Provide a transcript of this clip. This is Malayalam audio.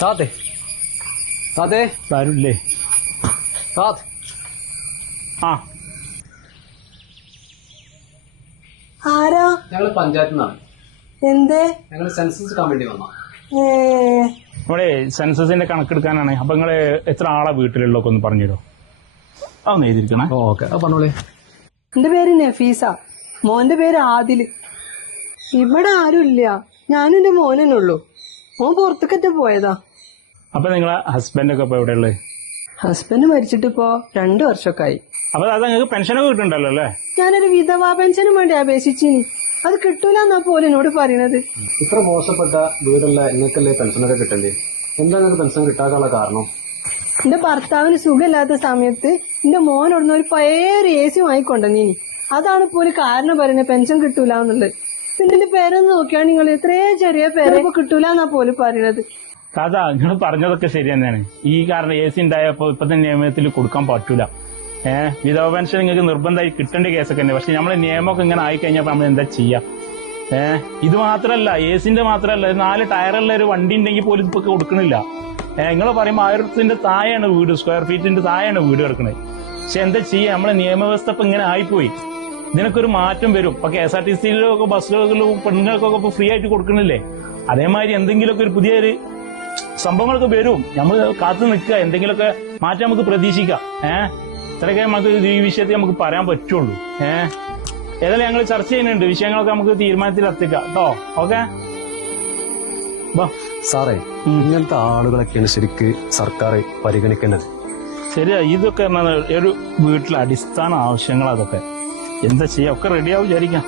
സാത്തേ സാത്തേ ആരുമില്ലേ? സാത്ത് ആ ആരാ? ഞങ്ങള് പഞ്ചായത്തിൽ നിന്നാണ്. എന്തേ? ഞങ്ങള് സെൻസസ് എടുക്കാൻ വേണ്ടി വന്ന. ഇവിടെ സെൻസസിന്റെ കണക്കെടുക്കാനാണ്. അപ്പൊ നിങ്ങള് എത്ര ആളെ വീട്ടിലുള്ളൊക്കെ ഒന്ന് പറഞ്ഞുതരോ? അതൊന്ന് എഴുതിയിരിക്കണേ. ഓക്കെ, പറഞ്ഞോളേ. എന്റെ പേര് നഫീസ, മോന്റെ പേര് ആദില്. ഇവിടെ ആരുമില്ല, ഞാനും എന്റെ മോനേ ഉള്ളൂ. മോൻ പുറത്തേക്കറ്റ പോയതാ. അപ്പൊ നിങ്ങളെ ഹസ്ബൻഡൊക്കെ ഇപ്പൊ എവിടെ ഉള്ളത്? ഹസ്ബൻഡ് മരിച്ചിട്ടിപ്പോ 2 വർഷമൊക്കെ ആയി. അപ്പൊ അത് നിങ്ങൾക്ക് പെൻഷനൊക്കെ കിട്ടുന്നുണ്ടല്ലോ അല്ലേ? ഞാനൊരു വിധവാ പെൻഷനും വേണ്ടി അപേക്ഷിച്ചിനി. അത് കിട്ടൂല എന്നാ പോലും എന്നോട് പറയണത്. ഇത്ര മോശപ്പെട്ട വീടുള്ള നിങ്ങൾക്കല്ലേ പെൻഷനൊക്കെ കിട്ടണ്ടേ? എന്താ നിങ്ങൾക്ക് പെൻഷൻ കിട്ടാനുള്ള കാരണം? എന്റെ ഭർത്താവിന് സുഖമില്ലാത്ത സമയത്ത് എന്റെ മോനോടുന്ന് ഒരു പഴയൊരു AC വാങ്ങിക്കൊണ്ടെന്നീനി. അതാണ് പോലും കാരണം പറയുന്നത് പെൻഷൻ കിട്ടൂല എന്നുള്ളത്. പിന്നെ എന്റെ പേരൊന്ന് നോക്കിയാണ് നിങ്ങൾ ഇത്രയും ചെറിയ പേര് കിട്ടൂല എന്നാ പോലും പറയണത്. കഥ നിങ്ങൾ പറഞ്ഞതൊക്കെ ശരി തന്നെയാണ്. ഈ കാരണം AC ഉണ്ടായപ്പോ ഇപ്പത്തെ നിയമത്തിൽ കൊടുക്കാൻ പറ്റൂല. വിധവ പെൻഷൻ നിങ്ങൾക്ക് നിർബന്ധമായി കിട്ടേണ്ട കേസൊക്കെ തന്നെ. പക്ഷെ നമ്മളെ നിയമമൊക്കെ ഇങ്ങനെ ആയിക്കഴിഞ്ഞപ്പോ നമ്മൾ എന്താ ചെയ്യാ? ഇത് മാത്രല്ല, ACന്റെ മാത്രല്ല, 4 ടയറുള്ള ഒരു വണ്ടി ഉണ്ടെങ്കിൽ പോലും ഇപ്പൊ കൊടുക്കണില്ല. നിങ്ങൾ പറയുമ്പോൾ 1000ന്റെ താഴെയാണ് വീട്, സ്ക്വയർ ഫീറ്റിന്റെ താഴെയാണ് വീട് കിടക്കുന്നത്. പക്ഷെ എന്താ ചെയ്യാ? നമ്മളെ നിയമവ്യവസ്ഥ ഇപ്പൊ ഇങ്ങനെ ആയിപ്പോയി. ഇതിനൊക്കെ ഒരു മാറ്റം വരും. ഇപ്പൊ KSRTCയിലൊക്കെ ബസ്സുകളിലും പെണ്ണുങ്ങൾക്കൊക്കെ ഇപ്പൊ ഫ്രീ ആയിട്ട് കൊടുക്കണില്ലേ? അതേമാതിരി എന്തെങ്കിലുമൊക്കെ ഒരു പുതിയൊരു സംഭവങ്ങളൊക്കെ വരും. നമ്മൾ കാത്തു നിൽക്കുക, എന്തെങ്കിലുമൊക്കെ മാറ്റം നമുക്ക് പ്രതീക്ഷിക്കാം. ഇത്രയൊക്കെ നമുക്ക് ഈ വിഷയത്തിൽ നമുക്ക് പറയാൻ പറ്റുള്ളൂ. ഏതായാലും ഞങ്ങൾ ചർച്ച ചെയ്യുന്നുണ്ട്, വിഷയങ്ങളൊക്കെ നമുക്ക് തീരുമാനത്തിൽ എത്തിക്കാം കേട്ടോ. ഓക്കെ സാറേ, ഇങ്ങനത്തെ ആളുകളൊക്കെയാണ് ശരിക്ക് സർക്കാർ പരിഗണിക്കേണ്ടത്. ശരിയാ. ഇതൊക്കെ ഒരു വീട്ടിലെ അടിസ്ഥാന ആവശ്യങ്ങൾ. അതൊക്കെ എന്താ ചെയ്യാ? ഒക്കെ റെഡിയാവും വിചാരിക്കാം.